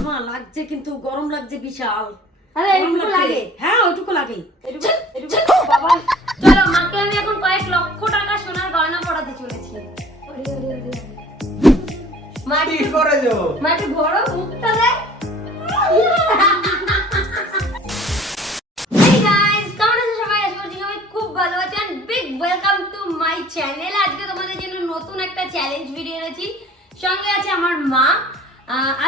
মা লাগছে কিন্তু গরম লাগছে বিশাল। আরে এইটুকু লাগে। হ্যাঁ ওইটুকু লাগে। বাবা। চলো মাকে আমি এখন কয়েক লক্ষ টাকা সোনার গয়না পড়াতে চলেছি। ওরে, ওরে, ওরে, ওরে। মা কি একটু- করেছ? মা বড় মুখটা দেয় my channel. আজকে তোমাদের জন্য নতুন একটা চ্যালেঞ্জ ভিডিও এনেছি। সঙ্গে আছে আমার মা।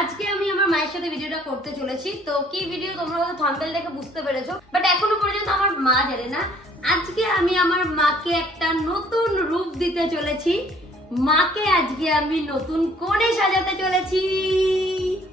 আজকে আমি আমার মায়ের সাথে ভিডিওটা করতে চলেছি। তো কি ভিডিও তোমরা হয়তো থাম্বনেল দেখে বুঝতে পেরেছ বাট এখনও পর্যন্ত আমার মা জানে না। আজকে আমি আমার মাকে একটা নতুন রূপ দিতে চলেছি। মাকে আজকে আমি নতুন কোণে সাজাতে চলেছি।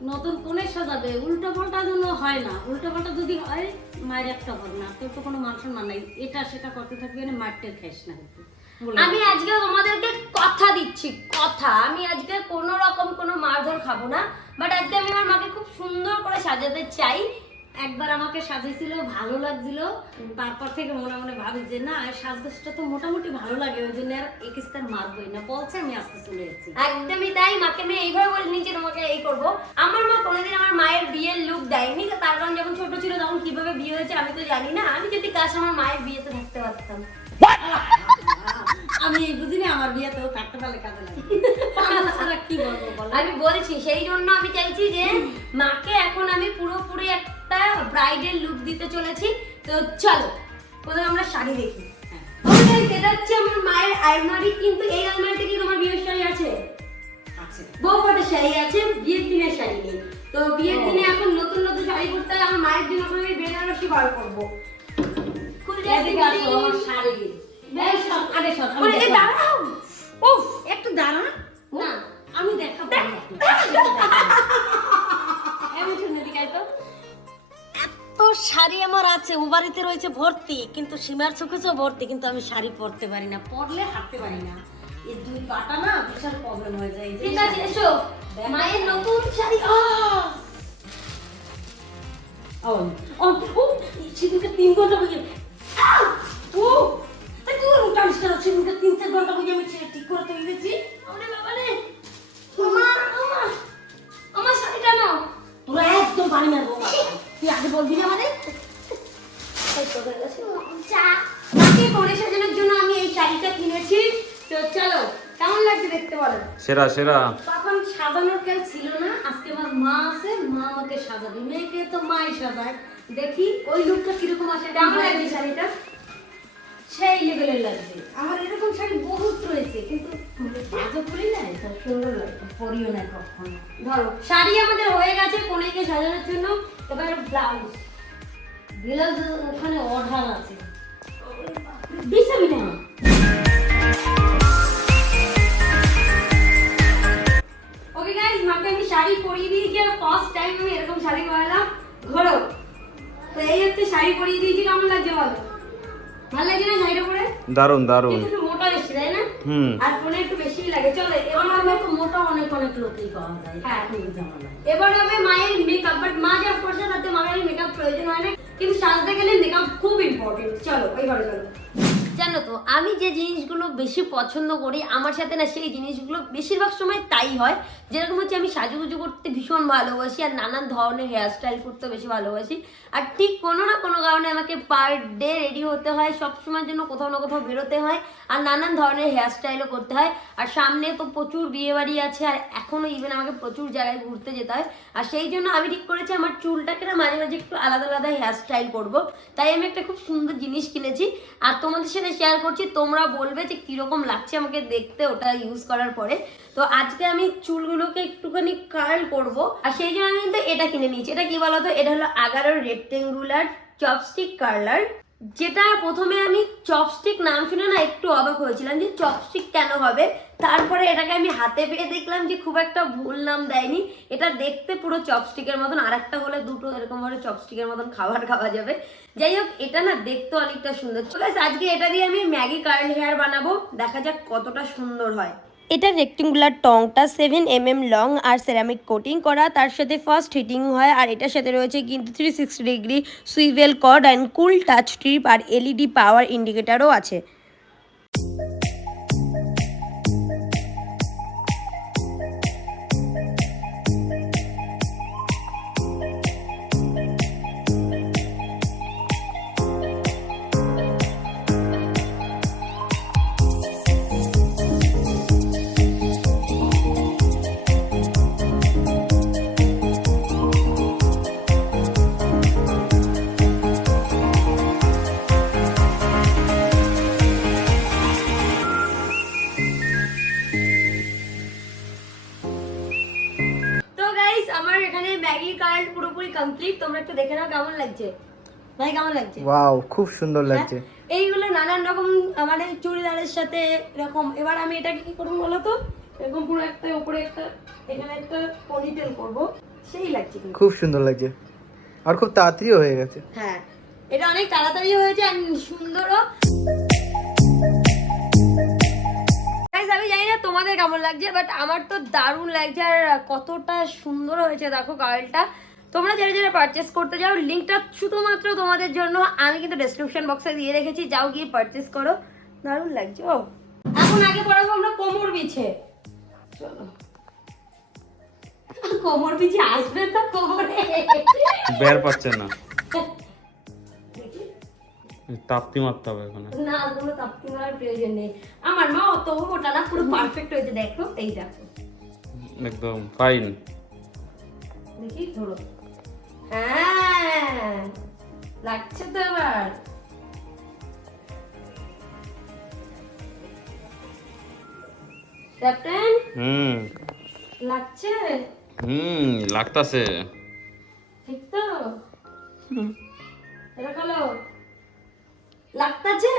নতুন কোণে সাজাবে উল্টো পাল্টা জন্য হয় না। উল্টো পাল্টা যদি হয়, মায়ের একটা হবে না তোর তো কোনো মান সম্মান নাই। এটা সেটা করতে থাকবি না মারটের খাইস না। কিন্তু আমি আজকে তোমাদেরকে কথা দিচ্ছি কথা। আমি আজকে কোনো রকম কোনো মারধর খাব না বাট আজকে আমি আমার মাকে খুব সুন্দর করে সাজাতে চাই। একবার আমাকে সাজিয়েছিল ভালো লাগছিল। তারপর থেকে মনে মনে ভাবি যে না সাজগোজটা তো মোটামুটি ভালো লাগে ওই জন্য আর একিস্তার মারবই না। বলছে আমি আসতে চলে এসেছি একদমই তাই মাকে আমি এইভাবে বলিনি যে তোমাকে এই করব। আমার মা কোনোদিন আমার মায়ের বিয়ের লুক দেয়নি তো তার কারণ যখন ছোট ছিল তখন কীভাবে বিয়ে হয়েছে আমি তো জানি না। আমি যদি কাজ আমার মায়ের বিয়েতে থাকতে পারতাম। আমি বুঝিনি আমার বিয়েতেও থাকতে পারলে কাজে লাগে। আমি কি বলব বলো? আমি বলছি সেই জন্য আমি চাইছি যে মাকে এখন আমি পুরোপুরি একটা ব্রাইডাল লুক দিতে চলেছি। তো চলো প্রথমে আমরা শাড়ি দেখি। হ্যাঁ। হচ্ছে আমার মায়ের আলমারি কিন্তু এই আলমারিতে কি তোমার বিয়ের শাড়ি আছে? বউ ভাতের শাড়ি আছে বিয়ের দিনের শাড়ি নেই। তো বিয়ের দিনে এখন নতুন নতুন শাড়ি পরতে হয় আমার মায়ের জন্য আমি বেনারসি বার করব খুলে আসো আমার শাড়ি। আগে। দাঁড়াও। উফ একটু দাঁড়া না আমি দেখাবো আমি শুনে দিকে তো। এত শাড়ি আমার আছে ও বাড়িতে রয়েছে ভর্তি কিন্তু সীমার চোখেছেও ভর্তি কিন্তু আমি শাড়ি পরতে পারি না পরলে হাঁটতে পারি না। এই দুই পাটা না বিশাল প্রবলেম হয়ে যায় ঠিক আছে এসো। মায়ের নতুন শাড়ি আহ! ও ও ও সেদিনকে তিন ঘণ্টা বুঝে ও! তুই উঠানিস কেন? সেদিনকে তিন চার ঘণ্টা বুঝে আমি ঠিক করে তৈরি গেছি। ওরে বাবা রে আমার আমার আমার শাড়িটা নাও। তোরা একদম পানি মারবো তুই আগে বলবি না আমাদের? এই তো গেছে। চা মাকে করে সাজানোর জন্য আমি এই শাড়িটা কিনেছি। তো চলো কেমন লাগছে দেখতে বলো? সেরা সেরা। তখন সাজানোর কেউ ছিল না। আজকে আমার মা আছে মা আমাকে সাজাবে। মেয়েকে তো মাই সাজায়। দেখি ওই লুকটা কীরকম আসে। কেমন লাগছে শাড়িটা? সেই লেভেলের লাগছে আমার এরকম শাড়ি বহুত রয়েছে, কিন্তু কাজও করি না এটা সুন্দর লাগে পরিও না কখনো। ধরো, শাড়ি আমাদের হয়ে গেছে কোনেকে সাজানোর জন্য, এবার ব্লাউজ ব্লাউজ ওখানে অর্ডার আছে। দিছাবি না? ওকে গাইস মাকে আমি শাড়ি পরিয়ে দিয়েছি, আর ফার্স্ট টাইম আমি এরকম শাড়ি পরালাম। ঘোরো তো এই হচ্ছে শাড়ি পরিয়ে দিয়েছি, কেমন লাগছে বলো? ভালো লাগে না শাড়িটা পরে দারুণ দারুণ কিন্তু একটু মোটা বেশি তাই না? হুম। আর ফোনে একটু বেশি লাগে। চলে এবার আমার মতো মোটা অনেক অনেক লোকই পাওয়া যায়। হ্যাঁ। এবার হবে মায়ের মেকআপ বাট মা যা করছে তাতে মায়ের মেকআপ প্রয়োজন হয় না। কিন্তু সাজতে গেলে মেকআপ খুব ইম্পর্টেন্ট চলো ঘরে চলো। জানো তো, আমি যে জিনিসগুলো বেশি পছন্দ করি, আমার সাথে না সেই জিনিসগুলো বেশিরভাগ সময় তাই হয়। যেরকম হচ্ছে আমি সাজুগুজু করতে ভীষণ ভালোবাসি আর নানান ধরনের হেয়ার স্টাইল করতে বেশি ভালোবাসি। আর ঠিক কোনো না কোনো কারণে আমাকে পার ডে রেডি হতে হয়, সব সময়ের জন্য কোথাও না কোথাও বেরোতে হয় আর নানান ধরনের হেয়ার স্টাইলও করতে হয়। আর সামনে তো প্রচুর বিয়েবাড়ি আছে আর এখনও ইভেন আমাকে প্রচুর জায়গায় ঘুরতে যেতে হয়। আর সেই জন্য আমি ঠিক করেছি, আমার চুলটাকে না মাঝে মাঝে একটু আলাদা আলাদা হেয়ার স্টাইল করব। তাই আমি একটা খুব সুন্দর জিনিস কিনেছি। আর তোমাদের সাথে শেয়ার করছি, তোমরা বলবে যে কীরকম লাগছে আমাকে দেখতে ওটা ইউজ করার পরে। তো আজকে আমি চুলগুলোকে একটুখানি কার্ল করব, আর সেই জন্য আমি কিন্তু এটা কিনে নিয়েছি। এটা কি বলতো? এটা হলো আগারো রেক্টেঙ্গুলার চপস্টিক কার্লার যেটা প্রথমে আমি চপস্টিক নাম শুনে না একটু অবাক হয়েছিলাম যে চপস্টিক কেন হবে? তারপরে এটাকে আমি হাতে পেয়ে দেখলাম যে খুব একটা ভুল নাম দেয়নি। এটা দেখতে পুরো চপস্টিকের মতন আর একটা হলে দুটো এরকম ভাবে চপস্টিকের মতন খাবার খাওয়া যাবে। যাই হোক, এটা না দেখতে অনেকটা সুন্দর। আছে আজকে এটা দিয়ে আমি ম্যাগি কার্ল হেয়ার বানাবো। দেখা যাক কতটা সুন্দর হয়। এটা রেক্টেঙ্গুলার টংটা সেভেন এম এম লং আর সেরামিক কোটিং করা, তার সাথে ফার্স্ট হিটিং হয় আর এটার সাথে রয়েছে কিন্তু three sixty degree swivel cord and cool touch tip R LED power ইন্ডিকেটারও আছে। পুরোপুরি কমপ্লিট তোমরা একটু দেখে নাও কেমন লাগছে। ভাই কেমন লাগছে? ওয়াও খুব সুন্দর লাগছে। এইগুলো নানান রকম মানে চুড়িদারের সাথে এরকম। এবার আমি এটাকে কি করব বলো তো? এরকম পুরো একটা উপরে একটা এখানে একটা পনিটেল করব। সেই লাগছে কিন্তু। খুব সুন্দর লাগছে। আর খুব তাড়াতাড়িও হয়ে গেছে। হ্যাঁ। এটা অনেক তাড়াতাড়ি হয়েছে আর সুন্দরও। আমি জানি না তোমাদের কেমন লাগছে বাট আমার তো দারুণ লাগছে আর কতটা সুন্দর হয়েছে দেখো গার্লটা তোমরা যারা যারা পারচেস করতে যাও লিঙ্কটা শুধুমাত্র তোমাদের জন্য। আমি কিন্তু ডেসক্রিপশন বক্সে দিয়ে রেখেছি যাও গিয়ে পারচেস করো। দারুণ লাগছে ও। এখন আগে পড়াবো আমরা কোমর বিছে। চলো। কোমর বিছে আসবে তো কোমরে। বের পাচ্ছে না। তাপ্তি মারতে হবে এখানে না কোনো তাপ্তি মারার প্রয়োজন নেই। আমার মা অত মোটা না পুরো পারফেক্ট হয়েছে দেখো এই দেখো। একদম ফাইন দেখি ধরো। হ্যাঁ লাগছে তো এবার। ক্যাপ্টেন? হুম। লাগছে? হুম লাগতাছে। ঠিক তো? এটা খালো। লাগতাছে?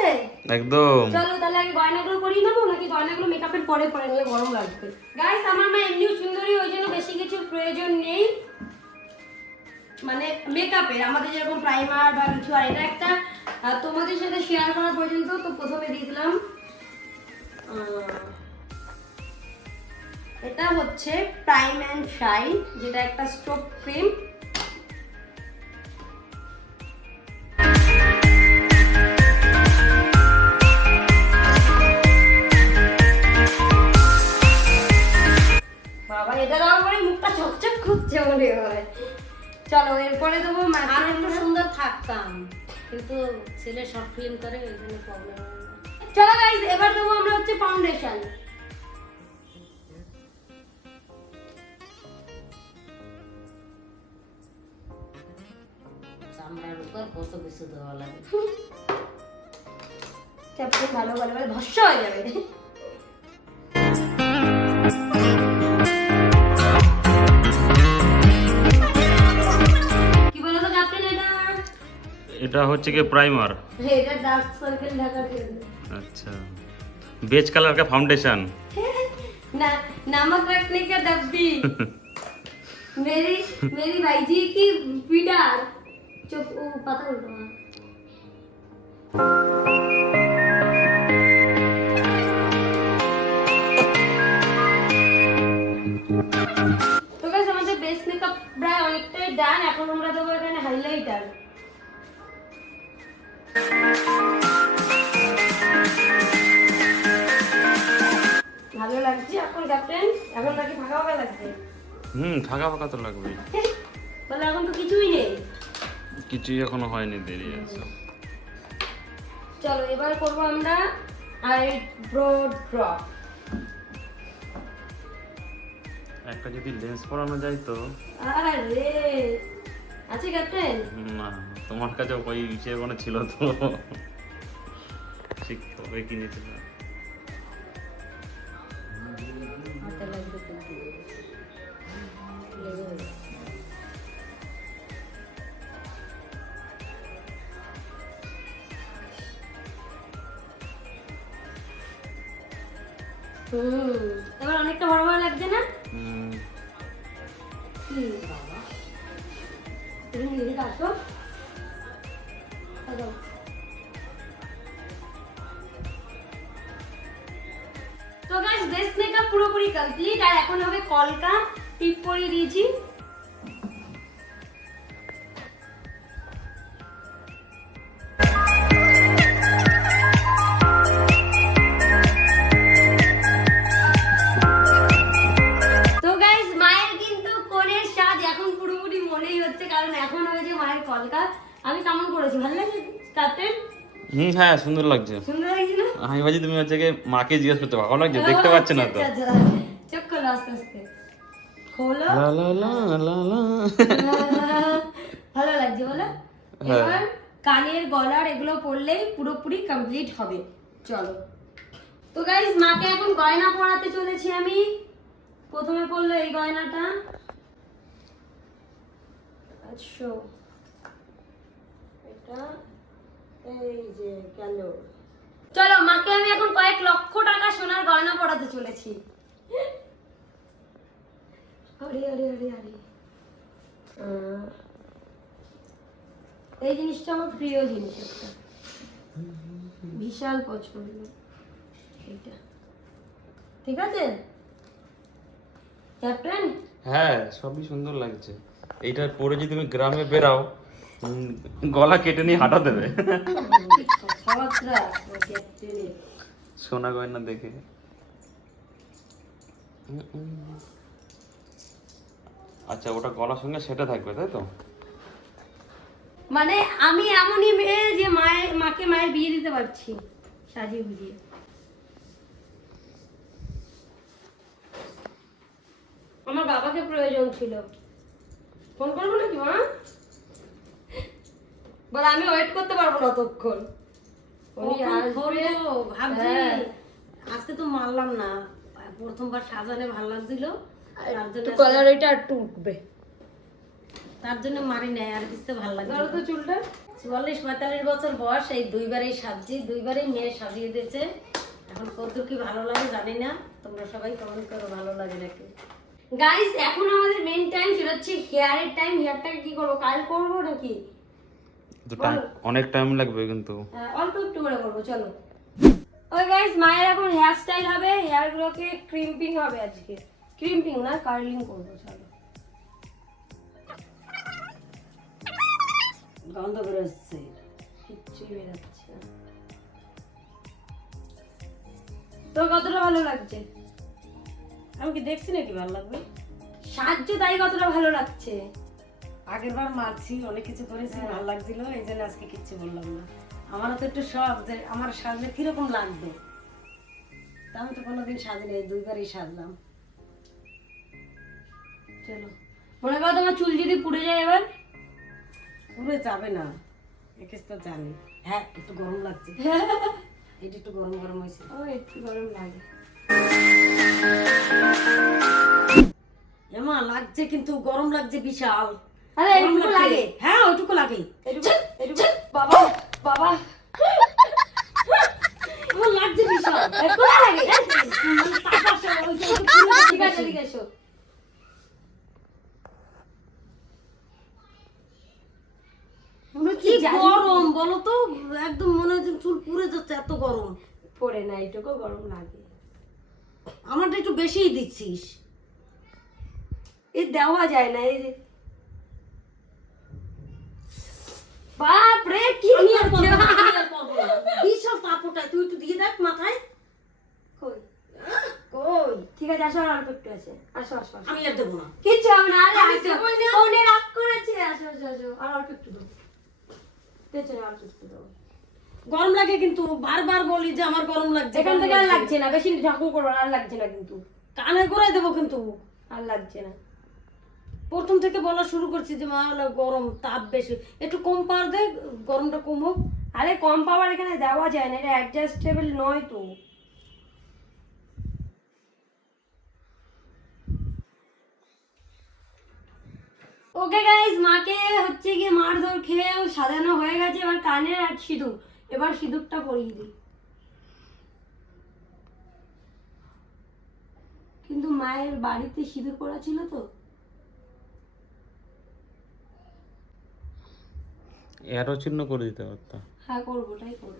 একদম। চলো তাহলে আগে গয়নাগুলো পরিয়ে নেব নাকি গয়নাগুলো মেকআপের পরে পরে নিলে গরম লাগবে? গাইস আমার মা এমনিও সুন্দরী ওই জন্য বেশি কিছু প্রয়োজন নেই। মানে মেকআপের আমাদের যেরকম প্রাইমার বা কিছু আর এটা একটা তোমাদের সাথে শেয়ার করা পর্যন্ত তো প্রথমে দিয়ে দিলাম এটা হচ্ছে প্রাইম অ্যান্ড শাইন যেটা একটা স্টোভ ক্রিম চলো এরপরে দেবো আর একটু সুন্দর থাকতাম। কিন্তু ছেলে শর্ট ফিল্ম করে ওই জন্য প্রবলেম চলো গাইস এবার দেবো আমরা হচ্ছে ফাউন্ডেশন চামড়ার উপর কত কিছু দেওয়া লাগে। ক্যাপ্টেন ভালো ভালো ভালো ভস্য হয়ে যাবে। এটা হচ্ছে কি প্রাইমার হ্যাঁ, এটা ডার্ক সার্কেল ঢাকার জন্য আচ্ছা বেজ কালার का फाउंडेशन ना नमक रखने का डब्बी मेरी मेरी भाई जी की पीडार चुप वो पता उल्टा हुआ। তো গাইস আমাদের বেস মেকআপ প্রায় অনেকটাই ডান এখন আমরা দেবো এখানে হাইলাইটার ভালো লাগছে? এখন ক্যাপ্টেন এখন নাকি ফাঁকা ফাঁকা লাগছে? হুম ফাঁকা ফাঁকা তো লাগবে বলে এখন তো কিছুই নেই। কিছুই এখনও হয়নি দেরি আছে। চলো এবার করব আমরা আইব্রো ড্রপ। একটা যদি লেন্স পরানো যায় তো? আরে! আছে ক্যাপ্টেন না। তোমার কাছে ওই সে কোনো ছিল তো ঠিক যাবে। হুম, এবার অনেকটা বড় বড় লাগছে না হুম হ্যাঁ সুন্দর লাগছে। সুন্দর লাগছে না? আমি ভাবছি তুমি হচ্ছে কি মাকে জিজ্ঞেস করতে ভালো লাগছে দেখতে পাচ্ছে না তো? আস্তে আস্তে। খোলো। লা লা লা লা লা। ভালো লাগছে বলো? হ্যাঁ। এবার কানের গলার এগুলো পরলেই পুরোপুরি কমপ্লিট হবে। চলো। তো গাইস মাকে এখন গয়না পরাতে চলেছি আমি। প্রথমে পরলো এই গয়নাটা। আচ্ছা। এটা এই যে গেল। চলো মাকে আমি এখন কয়েক লক্ষ টাকা সোনার গয়না পড়াতে চলেছি। আরে আরে আরে আরে। এই জিনিসটা আমার প্রিয় জিনিস একটা। বিশাল পছন্দ। এইটা। ঠিক আছে? ক্যাপ্টেন? হ্যাঁ সবই সুন্দর লাগছে। এইটা পরে যদি তুমি গ্রামে বেরাও গলা কেটে নিয়ে হাঁটা দেবে। সোনা গয়না দেখে। আচ্ছা ওটা গলার সঙ্গে সেটা থাকবে, তাই তো? মানে আমি এমনই মেয়ে যে মায়ের, মাকে মায়ের বিয়ে দিতে পারছি, সাজিয়ে বুঝিয়ে আমার বাবাকে প্রয়োজন ছিল। ফোন করব নাকি, মা? বলে আমি ওয়েট করতে পারব না ততক্ষণ। উনি আসবে। ভাবছি হ্যাঁ। আজকে তো মারলাম না। প্রথমবার সাজানে ভালো লাগছিল। তার জন্য একটু কালার এটা একটু উঠবে। তার জন্য মারি নাই আর কিছু ভালো ধরো তো চুলটা। চুয়াল্লিশ পঁয়তাল্লিশ বছর বয়স এই দুইবারই সাজছি দুইবারই মেয়ে সাজিয়ে দিয়েছে। এখন কত কি ভালো লাগে জানি না। তোমরা সবাই কমেন্ট করো ভালো লাগে নাকি? গাইস এখন আমাদের মেন টাইম সেটা হচ্ছে হেয়ারের টাইম হেয়ারটাকে কি করব? কাল করব নাকি? তো টাইম অনেক টাইম লাগবে কিন্তু। হ্যাঁ, অল্প একটু করে করব চলো। ওই গাইস মায়ের এখন হেয়ার স্টাইল হবে ক্রিম্পিং হবে আজকে। ক্রিম্পিং না কার্লিং করব চলো। গন্ধ বেরোচ্ছে কিচ্ছুই বেরোচ্ছে না। তোর কতটা ভালো লাগছে? আমি কি দেখছি নাকি ভালো লাগবে? সাহায্য তাই কতটা ভালো লাগছে। আগের বার মারছি অনেক কিছু করেছি ভালো লাগছিল এই জন্য আজকে কিচ্ছু বললাম না। আমারও তো একটু শখ যে আমার সাজলে কীরকম লাগবে? তা আমি তো কোনোদিন সাজিনি দুইবারই সাজলাম। চলো। মনে করো তোমার চুল যদি পুড়ে যায় এবার? পুরো যাবে না। একেস তো জানি। হ্যাঁ একটু গরম লাগছে। এটা একটু গরম গরম হয়েছে। ও একটু গরম লাগে। এমা লাগছে কিন্তু গরম লাগছে বিশাল। আরে গরম লাগে। হ্যাঁ ওইটুকু লাগে। বাবা বাবা। আমার লাগছে লাগে? কি গরম বলো তো? একদম মনে হচ্ছে চুল পুড়ে যাচ্ছে এত গরম। পড়ে না এইটুকু গরম লাগে। আমারটা একটু বেশিই দিচ্ছিস। এই দেওয়া যায় না এই যে- বাপ রে কি। বিশাল ওঠায়, তুই একটু দিয়ে দেখ মাথায়। কই? কই? ঠিক আছে আসো আর একটু আছে। আসো আসো আমি আর দেবো না। কিচ্ছু হবে না আরে আমি না। ফোনে রাগ করেছে। আসো আসো আসো। আর অল্প একটু দাও পেছনে অল্প একটু গরম লাগে কিন্তু বারবার বলি যে আমার গরম লাগছে এখান থেকে আর লাগছে। না বেশি ঝাঁকুর করব না, আর লাগছে না কিন্তু। কানে করে দেবো কিন্তু। আর লাগছে না। প্রথম থেকে বলা শুরু করছি যে, মা গরম, তাপ বেশি। একটু কম পার দে, গরমটা কম হোক। আরে, কম পাওয়ার এখানে দেওয়া যায় না, এটা অ্যাডজাস্টেবল নয় তো। ওকে গাইজ মাকে হচ্ছে গিয়ে মারধর খেয়েও সাজানো হয়ে গেছে, এবার কানের আর সিঁদুর। এবার সিঁদুরটা পরিয়ে দিই। কিন্তু মায়ের বাড়িতে সিঁদুর পরা ছিল তো। এরও চিহ্ন করে দিতে পারতো। হ্যাঁ করব ওটাই করব।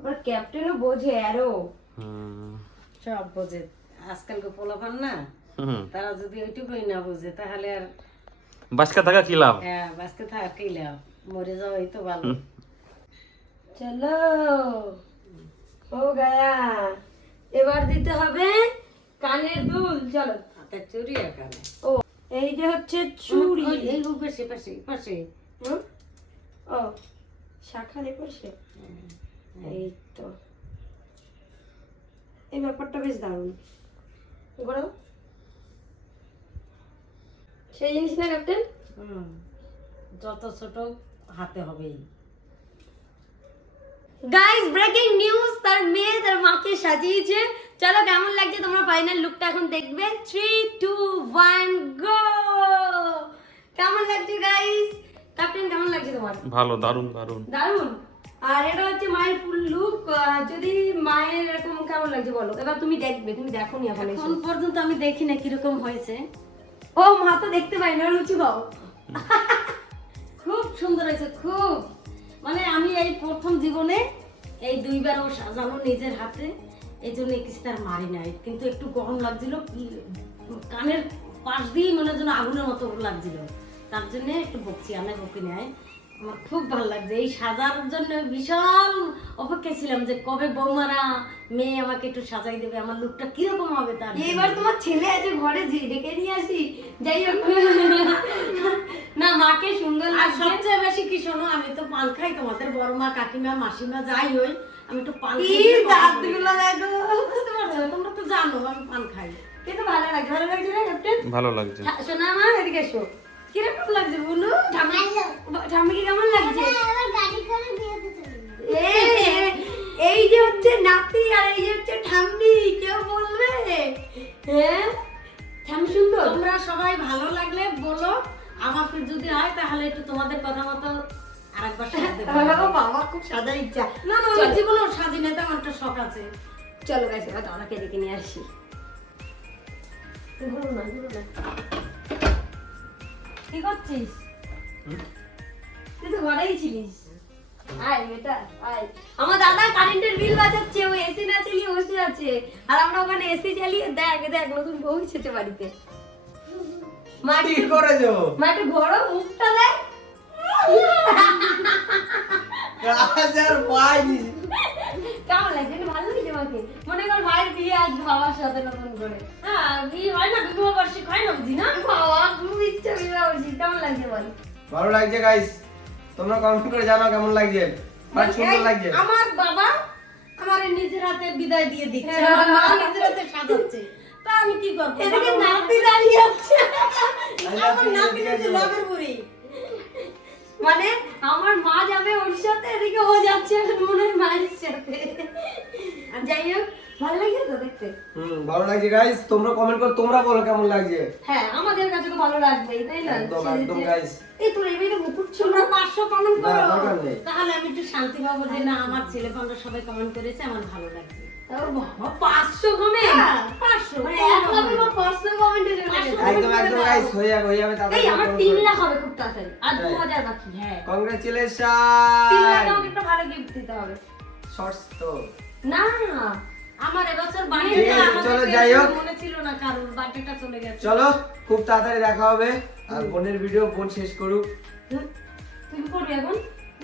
আবার ক্যাপ্টেনও বোঝে আরও হুম। সব বোঝে। আজকালকে পোলাপান না। তারা যদি ওইটুকুই না বোঝে তাহলে আর বাসকা থাকা কি লাভ? হ্যাঁ বাসকে থাকেই লাভ? মরে যাওয়াই তো ভালো। চলো। ও গায়া এবার দিতে হবে কানের দুল। চলো। হাতের চুরি এখানে ও এই যে হচ্ছে চুড়ি। ওই- এই পাশে পাশে পাশে। হুম? ও শাখালে পাশে এই তো। এই ব্যাপারটা বেশ দারুণ। ঘোরাও সেই জিনিস না ক্যাপ্টেন? যত ছোট হাতে হবেই। গাইস ব্রেকিং নিউজ তার মেয়ে তার মাকে সাজিয়েছে। চলো কেমন লাগছে তোমরা ফাইনাল লুকটা এখন দেখবে? থ্রি টু ওয়ান গো কেমন লাগছে গাইস ক্যাপ্টেন কেমন লাগছে তোমার? ভালো দারুণ দারুণ। দারুণ আর এটা হচ্ছে মায়ের ফুল লুক যদি মায়ের এরকম কেমন লাগছে বলো? এবার তুমি দেখবে তুমি দেখো নি এখন এখন পর্যন্ত আমি দেখি না কীরকম হয়েছে। ও মা তো দেখতে পাই না লুচি খাও। খুব সুন্দর হয়েছে খুব। মানে আমি এই প্রথম জীবনে এই দুইবার ও সাজানো নিজের হাতে। এই জন্য কিছু তার মারি নাই। কিন্তু একটু গরম লাগছিল কি- কানের পাশ দিয়ে মনে হয় যেন আগুনের মতো লাগছিল। তার জন্য একটু বকছি আমি বকি নাই আমার খুব ভালো লাগছে। এই সাজার জন্য বিশাল অপেক্ষা ছিলাম যে কবে বৌমারা মেয়ে আমাকে একটু সাজাই দেবে আমার লুকটা কীরকম হবে তার এবার তোমার ছেলে আছে ঘরে যে ডেকে নিয়ে আসি। যাই হোক। না মাকে সুন্দর আর সবচেয়ে বেশি কি শোনো আমি তো পান খাই তোমাদের বড় মা কাকিমা মাসিমা যাই হই আমি একটু পান খাই দাঁতগুলো দেখো। বুঝতে পারছ? তোমরা তো জানো আমি পান খাই। কিন্তু ভালো লাগছে ভালো লাগছে না ক্যাপ্টেন? ভালো লাগছে। শোনা মা এদিকে এসো। কীরকম লাগছে বলু? ঠাম্মিকে কেমন লাগছে? এই, এই যে হচ্ছে নাতি আর এই যে হচ্ছে ঠাম্মি কেউ বলবে? হ্যাঁ ঠাম্মি সুন্দর। তোমরা সবাই ভালো লাগলে বলো আমাকে যদি হয় তাহলে একটু তোমাদের কথা মতো আরেকবার সাজতে বাবা খুব সাজার ইচ্ছা। না না আমার জীবনেও সাজি না তো একটা শখ আছে। চলো গাইস এবার দাদাকে ডেকে নিয়ে আসি। ঘুরো না ঘুরো না। কি করছিস? তুই তো ঘরেই ছিলিস। আয় বেটা আয়। আমার দাদা কারেন্টের বিল বাঁচাচ্ছে ও এসি না চালিয়ে বসে আছে। আর আমরা ওখানে এসি চালিয়ে দেখ দেখ নতুন বউ এসেছে বাড়িতে। মা কি মা একটু ঘোরো মুখটা দেখ। হাজার পাইনি কেমন লাগছে? ভালো লাগছে মাকে? মনে কর ভাইয়ের আজ বাবার সাথে নতুন করে। হ্যাঁ হয় না বিবাহ বার্ষিক হয় না বুঝি না? বাবা খুব ইচ্ছা বিবাহ করছি কেমন লাগছে বল? ভালো লাগছে গাইস তোমরা কমেন্ট করে জানাও কেমন লাগছে। বাট সুন্দর লাগছে। আমার বাবা আমার নিজের হাতে বিদায় দিয়ে দিচ্ছে হ্যাঁ। আমার মা নিজের হাতে সাজাচ্ছে। তা আমি কি করব? এদিকে নাতি দাঁড়িয়ে আছে। আমার নাতি কিন্তু লগের বুড়ি। মানে আমার মা যাবে ওর সাথে এদিকে ও যাচ্ছে মনে হয় মায়ের সাথে। আর যাই হোক ভালো লাগছে তো দেখতে? হুম ভালো লাগছে। গাইস তোমরা কমেন্ট করো তোমরা বলো কেমন লাগছে? হ্যাঁ আমাদের কাছে তো ভালো লাগবেই তাই না? একদম একদম গাইস এই তোর এই মেয়েটা মুকুট তোমরা কমেন্ট করো। তাহলে আমি একটু শান্তি পাবো যে না আমার ছেলে পান্ডা সবাই কমেন্ট করেছে আমার ভালো লাগছে। পাঁচশো কমে হ্যাঁ, পাঁচশো। মানে এক লাখে বা পাঁচশো কমেন্টে একদম একদম গাইস হয়ে যাবে হয়ে যাবে এই আমার তিন লাখ হবে খুব তাড়াতাড়ি। আর দু হাজার বাকি হ্যাঁ। তিন লাখ আমাকে একটা ভালো গিফট দিতে হবে। শর্টস তো। না আমার এবছর ঠিক বার্থডেটা আছে, আমাদের চলো, যাই হোক। মনে ছিল না কারোর বার্থডেটা চলে গেছে। চলো খুব তাড়াতাড়ি দেখা হবে। আর বোনের ভিডিও বোন শেষ করুক। তুই কি করবি এখন?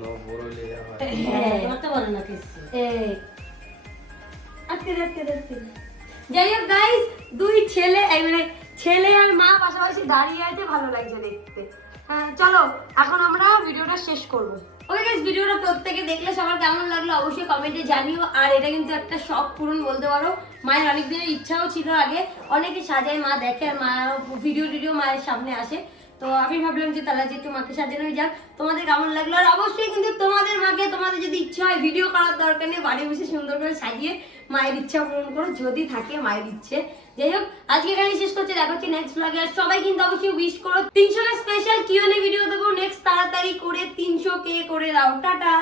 নো বড় লেগে হয় ধরতে না কিছু এই আটকে আটকে আটকে যাই হোক গাইস দুই ছেলে এই মানে ছেলে আর মা পাশাপাশি দাঁড়িয়ে আছে ভালো লাগছে দেখতে। হ্যাঁ চলো এখন আমরা ভিডিওটা শেষ করব। ওকে গাইস ভিডিওটা প্রত্যেকে দেখলে সবার কেমন লাগল অবশ্যই কমেন্টে জানিও। আর এটা কিন্তু একটা শখ পূরণ বলতে পারো। মায়ের অনেক দিনের ইচ্ছাও ছিল আগে। অনেকে সাজায় মা দেখে আর মা ভিডিও টিডিও মায়ের সামনে আসে। তো আমি ভাবলাম যে তাহলে যেহেতু মাকে সাজানোই যাক, তোমাদের কেমন লাগল? আর অবশ্যই কিন্তু তোমাদের মাকে, তোমাদের যদি ইচ্ছা হয় ভিডিও করার দরকার নেই, বাড়ি বসে সুন্দর করে সাজিয়ে মায়ের ইচ্ছা পূরণ করো, যদি থাকে মায়ের ইচ্ছে। যাই হোক, আজকে এখানে শেষ করছে, দেখা হচ্ছে নেক্সট ব্লগে আর সবাই কিন্তু অবশ্যই উইশ করো তিনশো special Q and A video দেবো নেক্সট তাড়াতাড়ি করে তিনশো কে করে দাও। টাটা!